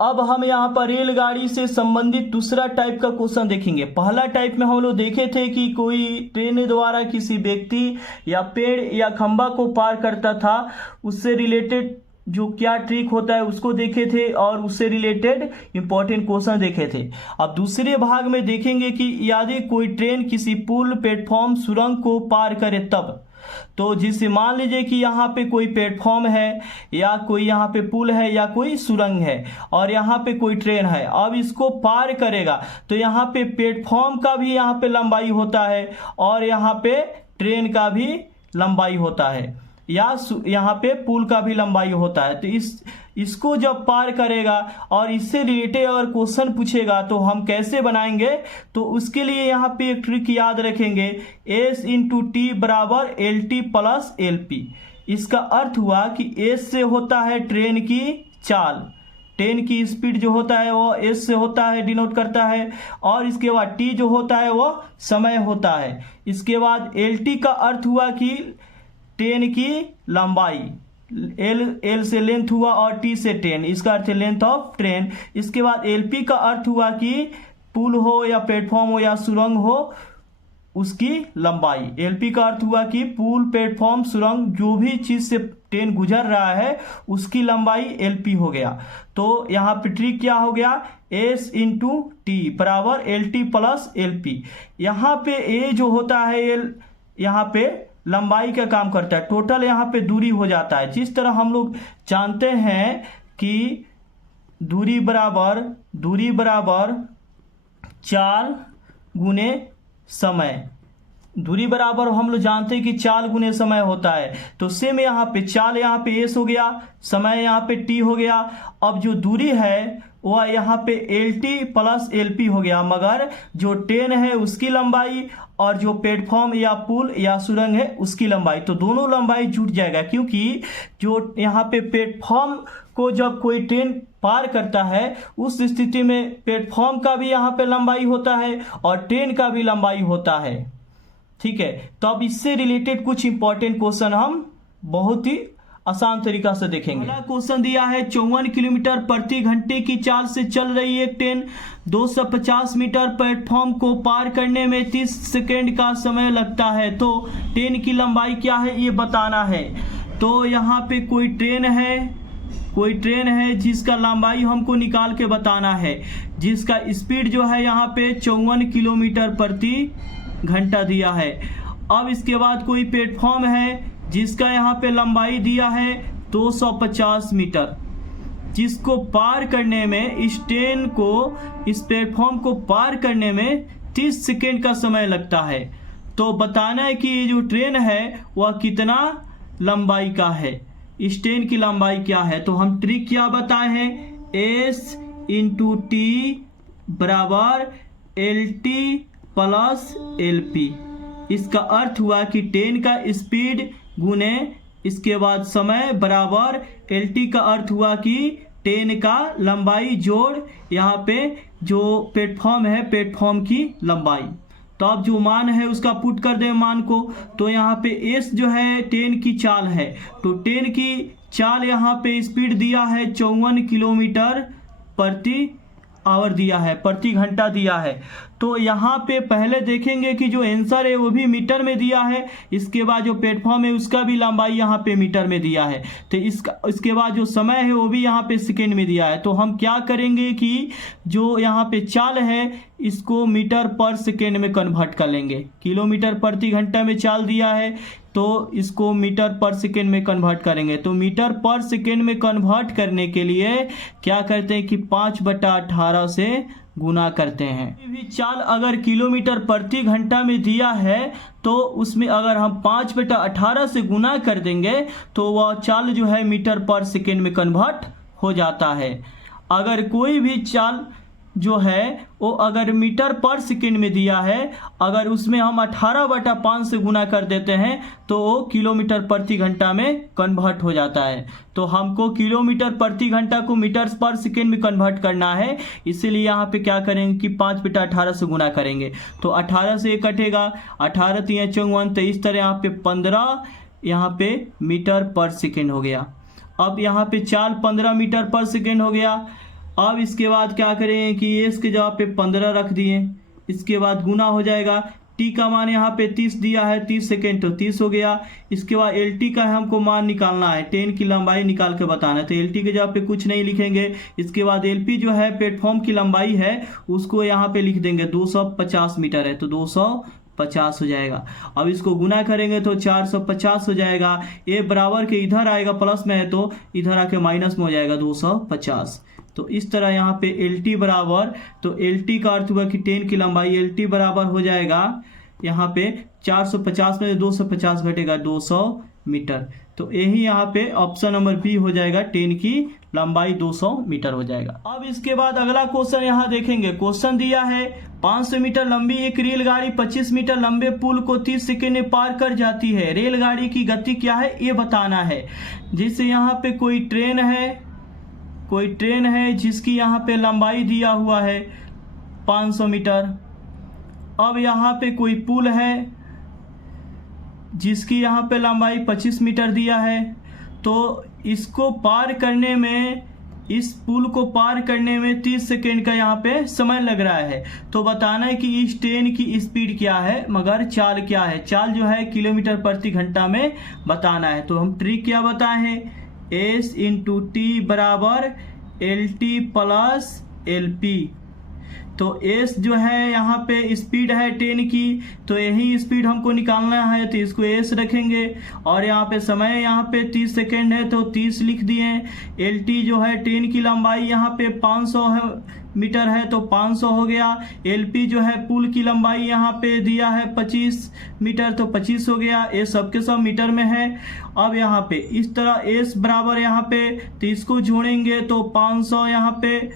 अब हम यहाँ पर रेलगाड़ी से संबंधित दूसरा टाइप का क्वेश्चन देखेंगे। पहला टाइप में हम लोग देखे थे कि कोई ट्रेन द्वारा किसी व्यक्ति या पेड़ या खंभा को पार करता था, उससे रिलेटेड जो क्या ट्रिक होता है उसको देखे थे और उससे रिलेटेड इंपॉर्टेंट क्वेश्चन देखे थे। अब दूसरे भाग में देखेंगे कि यदि कोई ट्रेन किसी पुल, प्लेटफॉर्म, सुरंग को पार करे तब। तो जिसे मान लीजिए कि यहाँ पे कोई प्लेटफॉर्म है या कोई यहाँ पे पुल है या कोई सुरंग है और यहाँ पे कोई ट्रेन है, अब इसको पार करेगा तो यहाँ पे प्लेटफॉर्म का भी यहाँ पे लंबाई होता है और यहाँ पे ट्रेन का भी लंबाई होता है या यहाँ पे पुल का भी लंबाई होता है। तो इसको जब पार करेगा और इससे रिलेटेड अगर क्वेश्चन पूछेगा तो हम कैसे बनाएंगे, तो उसके लिए यहाँ पे एक ट्रिक याद रखेंगे, S इंटू टी बराबर L T plus L P. इसका अर्थ हुआ कि S से होता है ट्रेन की चाल, ट्रेन की स्पीड जो होता है वो S से होता है, डिनोट करता है, और इसके बाद T जो होता है वो समय होता है। इसके बाद एल टी का अर्थ हुआ कि ट्रेन की लंबाई, एल से लेंथ हुआ और टी से ट्रेन, इसका अर्थ है लेंथ ऑफ ट्रेन। इसके बाद एलपी का अर्थ हुआ कि पुल हो या प्लेटफॉर्म हो या सुरंग हो उसकी लंबाई। एलपी का अर्थ हुआ कि पुल, प्लेटफॉर्म, सुरंग जो भी चीज से ट्रेन गुजर रहा है उसकी लंबाई एलपी हो गया। तो यहाँ पे ट्रिक क्या हो गया, एस इंटू टी बराबर L T plus L P. यहाँ पे ए जो होता है एल यहाँ पे लंबाई का काम करता है, टोटल यहाँ पे दूरी हो जाता है। जिस तरह हम लोग जानते हैं कि दूरी बराबर चाल गुने समय, दूरी बराबर हम लोग जानते हैं कि चाल गुने समय होता है। तो सेम यहाँ पे चाल यहाँ पे एस हो गया, समय यहाँ पे टी हो गया। अब जो दूरी है वह यहाँ पे L T plus L P हो गया, मगर जो ट्रेन है उसकी लंबाई और जो प्लेटफॉर्म या पुल या सुरंग है उसकी लंबाई, तो दोनों लंबाई जुट जाएगा। क्योंकि जो यहाँ पे प्लेटफॉर्म को जब कोई ट्रेन पार करता है उस स्थिति में प्लेटफॉर्म का भी यहाँ पे लंबाई होता है और ट्रेन का भी लंबाई होता है। ठीक है, तो अब इससे रिलेटेड कुछ इंपॉर्टेंट क्वेश्चन हम बहुत ही आसान तरीका से देखेंगे। पहला क्वेश्चन दिया है 54 किलोमीटर प्रति घंटे की चाल से चल रही एक ट्रेन 250 मीटर प्लेटफॉर्म को पार करने में 30 सेकेंड का समय लगता है, तो ट्रेन की लंबाई क्या है ये बताना है। तो यहाँ पे कोई ट्रेन है जिसका लंबाई हमको निकाल के बताना है, जिसका स्पीड जो है यहाँ पे 54 किलोमीटर प्रति घंटा दिया है। अब इसके बाद कोई प्लेटफॉर्म है जिसका यहाँ पे लंबाई दिया है 250 मीटर, जिसको पार करने में इस प्लेटफॉर्म को पार करने में 30 सेकेंड का समय लगता है। तो बताना है कि ये जो ट्रेन है वह कितना लंबाई का है, इस ट्रेन की लंबाई क्या है। तो हम ट्रिक क्या बताए हैं, एस इंटू टी बराबर L T plus L P. इसका अर्थ हुआ कि ट्रेन का स्पीड गुने इसके बाद समय बराबर एल टी का अर्थ हुआ कि ट्रेन का लंबाई जोड़ यहाँ पे जो प्लेटफॉर्म है प्लेटफॉर्म की लंबाई। तो अब जो मान है उसका पुट कर दें मान को। तो यहाँ पे एस जो है ट्रेन की चाल है, तो ट्रेन की चाल यहाँ पे स्पीड दिया है 54 किलोमीटर प्रति आवर दिया है, प्रति घंटा दिया है। तो यहाँ पे पहले देखेंगे कि जो आंसर है वो भी मीटर में दिया है, इसके बाद जो प्लेटफॉर्म है उसका भी लंबाई यहाँ पे मीटर में दिया है, तो इसके बाद जो समय है वो भी यहाँ पे सेकेंड में दिया है। तो हम क्या करेंगे कि जो यहाँ पे चाल है इसको मीटर पर सेकेंड में कन्वर्ट कर लेंगे। किलोमीटर प्रति घंटा में चाल दिया है तो इसको मीटर पर सेकेंड में कन्वर्ट करेंगे। तो मीटर पर सेकेंड में कन्वर्ट करने के लिए क्या करते हैं कि 5/18 से गुना करते हैं। भी चाल अगर किलोमीटर प्रति घंटा में दिया है तो उसमें अगर हम 5/18 से गुना कर देंगे तो वह चाल जो है मीटर पर सेकेंड में कन्वर्ट हो जाता है। अगर कोई भी चाल जो है वो अगर मीटर पर सेकेंड में दिया है, अगर उसमें हम 18/5 से गुना कर देते हैं तो वो किलोमीटर प्रति घंटा में कन्वर्ट हो जाता है। तो हमको किलोमीटर प्रति घंटा को मीटर पर सेकेंड में कन्वर्ट करना है, इसीलिए यहाँ पे क्या करेंगे कि 5/18 से गुना करेंगे। तो 18 से कटेगा, 18 × 54, तो इस तरह यहाँ पे 15 यहाँ पे मीटर पर सेकेंड हो गया। अब यहाँ पे चाल 15 मीटर पर सेकेंड हो गया। अब इसके बाद क्या करेंगे कि एस के जगह पे 15 रख दिए, इसके बाद गुना हो जाएगा। टी का मान यहाँ पे 30 दिया है, 30 सेकेंड तो 30 हो गया। इसके बाद एल टी का हमको मान निकालना है, ट्रेन की लंबाई निकाल के बताना है, तो एल टी के जगह पे कुछ नहीं लिखेंगे। इसके बाद एल पी जो है प्लेटफॉर्म की लंबाई है उसको यहाँ पे लिख देंगे, 250 मीटर है तो 250 हो जाएगा। अब इसको गुना करेंगे तो 450 हो जाएगा। ये बराबर के इधर आएगा, प्लस में है तो इधर आके माइनस में हो जाएगा 250। तो इस तरह यहाँ पे एल टी बराबर, तो एल टी का अर्थ हुआ कि ट्रेन की लंबाई, एल टी बराबर हो जाएगा यहाँ पे 450 में 250 घटेगा 200 मीटर। तो यही यहाँ पे ऑप्शन नंबर बी हो जाएगा, ट्रेन की लंबाई 200 मीटर हो जाएगा। अब इसके बाद अगला क्वेश्चन यहाँ देखेंगे। क्वेश्चन दिया है 500 मीटर लंबी एक रेलगाड़ी 25 मीटर लंबे पुल को 30 सेकेंड में पार कर जाती है। रेलगाड़ी की गति क्या है ये बताना है। जैसे यहाँ पे कोई ट्रेन है जिसकी यहाँ पे लंबाई दिया हुआ है 500 मीटर। अब यहाँ पे कोई पुल है जिसकी यहाँ पे लंबाई 25 मीटर दिया है। तो इसको पार करने में, इस पुल को पार करने में 30 सेकेंड का यहाँ पे समय लग रहा है। तो बताना है कि इस ट्रेन की स्पीड क्या है, मगर चाल क्या है। चाल जो है किलोमीटर प्रति घंटा में बताना है। तो हम ट्रिक क्या बताए हैं, एस इंटू टी बराबर L T plus L P. तो एस जो है यहाँ पे स्पीड है ट्रेन की, तो यही स्पीड हमको निकालना है तो इसको एस रखेंगे। और यहाँ पे समय यहाँ पे 30 सेकेंड है तो 30 लिख दिए। एल टी जो है ट्रेन की लंबाई यहाँ पे 500 मीटर है तो 500 हो गया। एल पी जो है पुल की लंबाई यहाँ पे दिया है 25 मीटर तो 25 हो गया। ये सबके सब मीटर में है। अब यहाँ पे इस तरह एस बराबर यहाँ पे, तो इसको जोड़ेंगे तो 500 यहाँ पे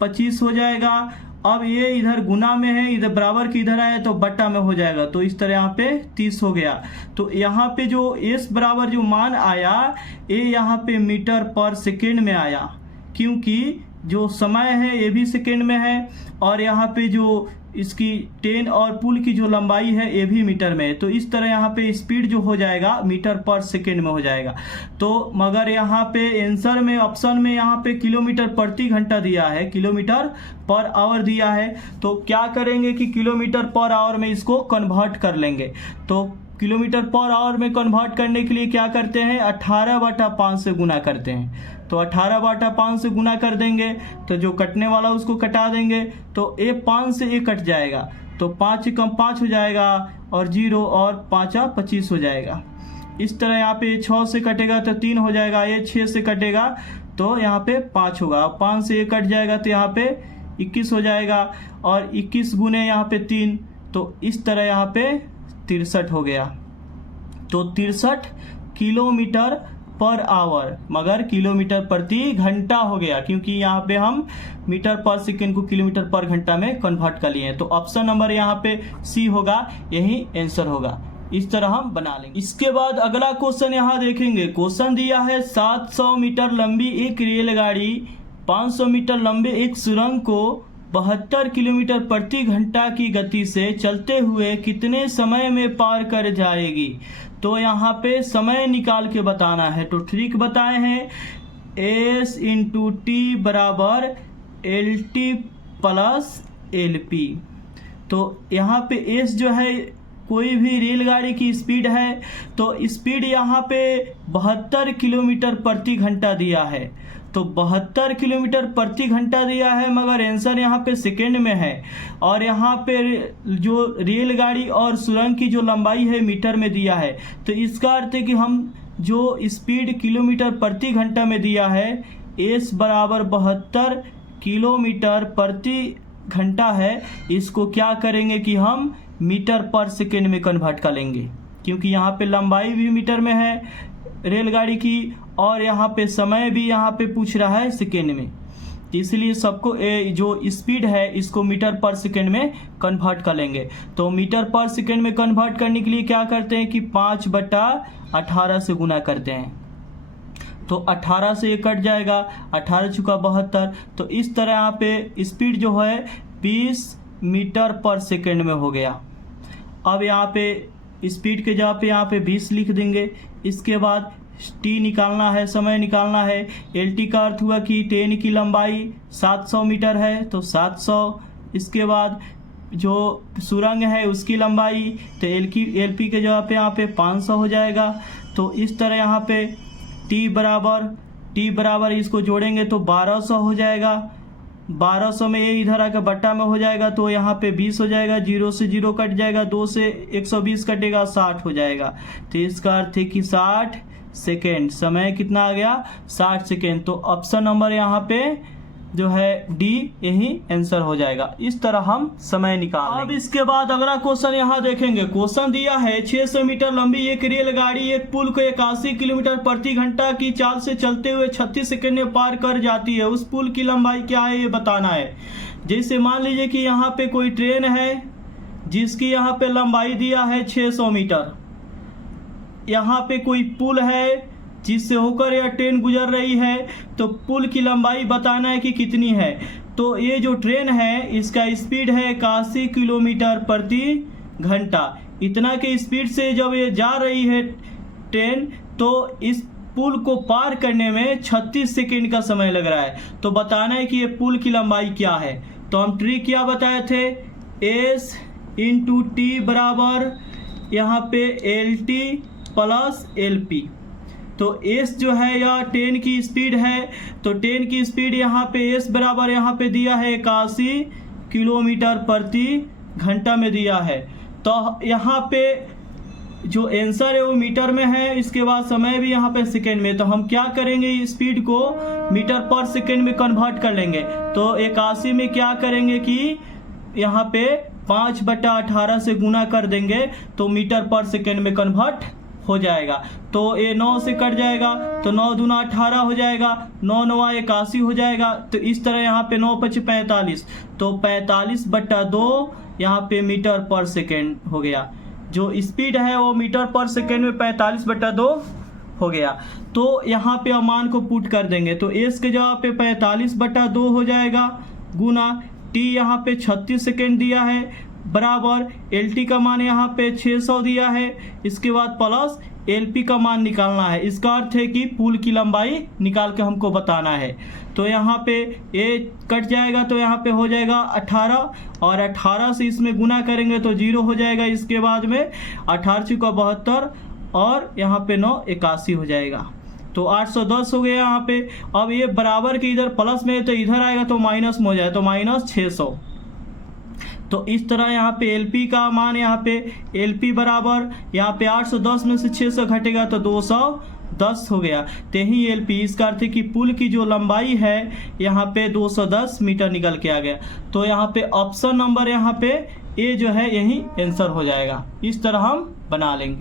25 हो जाएगा। अब ये इधर गुना में है, इधर बराबर की इधर आया तो बट्टा में हो जाएगा, तो इस तरह यहाँ पे 30 हो गया। तो यहाँ पे जो एस बराबर जो मान आया ये यहाँ पे मीटर पर सेकेंड में आया, क्योंकि जो समय है ये भी सेकेंड में है और यहाँ पे जो इसकी ट्रेन और पुल की जो लंबाई है ये भी मीटर में है। तो इस तरह यहाँ पे स्पीड जो हो जाएगा मीटर पर सेकेंड में हो जाएगा। तो मगर यहाँ पे आंसर में ऑप्शन में यहाँ पे किलोमीटर प्रति घंटा दिया है, किलोमीटर पर आवर दिया है। तो क्या करेंगे कि किलोमीटर पर आवर में इसको कन्वर्ट कर लेंगे। तो किलोमीटर पर आवर में कन्वर्ट करने के लिए क्या करते हैं, 18/5 से गुना करते हैं। तो 18/5 से गुना कर देंगे तो जो कटने वाला उसको कटा देंगे, तो ये 5 से ये कट जाएगा तो 5 कम 5 हो जाएगा और 0 और 5 25 हो जाएगा। इस तरह यहाँ पे 6 से कटेगा तो 3 हो जाएगा, ये 6 से कटेगा तो यहाँ पे 5 होगा। 5 से ये कट जाएगा तो यहाँ पे 21 हो जाएगा और 21 गुने यहाँ पे 3, तो इस तरह यहाँ पे 63 हो गया। तो 63 किलोमीटर पर आवर, मगर किलोमीटर प्रति घंटा हो गया, क्योंकि यहाँ पे हम मीटर पर सेकेंड को किलोमीटर पर घंटा में कन्वर्ट कर लिए हैं। तो ऑप्शन नंबर यहाँ पे सी होगा, यही आंसर होगा। इस तरह हम बना लेंगे। इसके बाद अगला क्वेश्चन यहाँ देखेंगे। क्वेश्चन दिया है 700 मीटर लंबी एक रेलगाड़ी 500 मीटर लंबे एक सुरंग को 72 किलोमीटर प्रति घंटा की गति से चलते हुए कितने समय में पार कर जाएगी। तो यहाँ पे समय निकाल के बताना है। तो ट्रिक बताए हैं, एस इंटू टी बराबर L T plus L P. तो यहाँ पे एस जो है कोई भी रेलगाड़ी की स्पीड है, तो स्पीड यहाँ पे 72 किलोमीटर प्रति घंटा दिया है। तो 72 किलोमीटर प्रति घंटा दिया है, मगर आंसर यहाँ पे सेकेंड में है। और यहाँ पे जो रेलगाड़ी और सुरंग की जो लंबाई है मीटर में दिया है। तो इसका अर्थ है कि हम जो स्पीड किलोमीटर प्रति घंटा में दिया है, एस बराबर 72 किलोमीटर प्रति घंटा है, इसको क्या करेंगे कि हम मीटर पर सेकेंड में कन्वर्ट कर लेंगे, क्योंकि यहाँ पे लंबाई भी मीटर में है रेलगाड़ी की और यहाँ पे समय भी यहाँ पे पूछ रहा है सेकेंड में, इसलिए सबको जो स्पीड है इसको मीटर पर सेकेंड में कन्वर्ट कर लेंगे। तो मीटर पर सेकेंड में कन्वर्ट करने के लिए क्या करते हैं कि 5/18 से गुना करते हैं। तो 18 से ये कट जाएगा, 18 चुका 72। तो इस तरह यहाँ पे स्पीड जो है 20 मीटर पर सेकेंड में हो गया। अब यहाँ पे स्पीड के जगह पे यहाँ पे 20 लिख देंगे। इसके बाद टी निकालना है, समय निकालना है। एल टी का अर्थ हुआ कि ट्रेन की लंबाई 700 मीटर है तो 700। इसके बाद जो सुरंग है उसकी लंबाई, तो एल पी के जगह पे यहाँ पे 500 हो जाएगा। तो इस तरह यहाँ पे टी बराबर इसको जोड़ेंगे तो 1200 हो जाएगा। 1200 में ये इधर आकर बट्टा में हो जाएगा तो यहाँ पे 20 हो जाएगा, 0 से 0 कट जाएगा, 2 से 120 कटेगा, 60 हो जाएगा। तो इसका अर्थ है कि 60 सेकेंड, समय कितना आ गया 60 सेकेंड। तो ऑप्शन नंबर यहाँ पे जो है डी यही आंसर हो जाएगा। इस तरह हम समय निकाल। अब इसके बाद अगला क्वेश्चन यहाँ देखेंगे। क्वेश्चन दिया है 600 मीटर लंबी एक रेलगाड़ी एक पुल को 81 किलोमीटर प्रति घंटा की चाल से चलते हुए 36 सेकंड में पार कर जाती है। उस पुल की लंबाई क्या है ये बताना है। जैसे मान लीजिए कि यहाँ पे कोई ट्रेन है जिसकी यहाँ पे लंबाई दिया है 600 मीटर। यहाँ पे कोई पुल है जिससे होकर यह ट्रेन गुजर रही है, तो पुल की लंबाई बताना है कि कितनी है। तो ये जो ट्रेन है इसका स्पीड है 81 किलोमीटर प्रति घंटा। इतना के स्पीड से जब ये जा रही है ट्रेन तो इस पुल को पार करने में 36 सेकंड का समय लग रहा है। तो बताना है कि ये पुल की लंबाई क्या है। तो हम ट्रिक क्या बताए थे, एस इंटू टी बराबर यहाँ पे L T plus L P. तो एस जो है यह ट्रेन की स्पीड है, तो ट्रेन की स्पीड यहाँ पे एस बराबर यहाँ पे दिया है 81 किलोमीटर प्रति घंटा में दिया है। तो यहाँ पे जो आंसर है वो मीटर में है, इसके बाद समय भी यहाँ पे सेकेंड में। तो हम क्या करेंगे, स्पीड को मीटर पर सेकेंड में कन्वर्ट कर लेंगे। तो 81 में क्या करेंगे कि यहाँ पे 5/18 से गुना कर देंगे तो मीटर पर सेकेंड में कन्वर्ट हो जाएगा। तो ये 9 से कट जाएगा तो 9 दूना 18 हो जाएगा, 9 9 81 हो जाएगा। तो इस तरह यहाँ पे 9 5 45, तो 45/2 यहाँ पे मीटर पर सेकेंड हो गया। जो स्पीड है वो मीटर पर सेकेंड में 45/2 हो गया। तो यहाँ पे हम मान को पुट कर देंगे तो एस के जगह पे 45/2 हो जाएगा गुना टी यहाँ पे 36 सेकेंड दिया है बराबर एल टी का मान यहाँ पे 600 दिया है। इसके बाद प्लस एल पी का मान निकालना है। इसका अर्थ है कि पुल की लंबाई निकाल के हमको बताना है। तो यहाँ पे ए कट जाएगा तो यहाँ पे हो जाएगा 18 और 18 से इसमें गुना करेंगे तो 0 हो जाएगा। इसके बाद में 18 × 72 और यहाँ पे 9 81 हो जाएगा। तो 810 हो गया यहाँ पे। अब ये बराबर के इधर प्लस में तो इधर आएगा तो माइनस में हो जाए तो -600। तो इस तरह यहाँ पे LP का मान यहाँ पे LP बराबर यहाँ पे 810 में से 600 घटेगा तो 210 हो गया। तो यही LP, इसका अर्थ है कि पुल की जो लंबाई है यहाँ पे 210 मीटर निकल के आ गया। तो यहाँ पे ऑप्शन नंबर यहाँ पे ए जो है यही आंसर हो जाएगा। इस तरह हम बना लेंगे।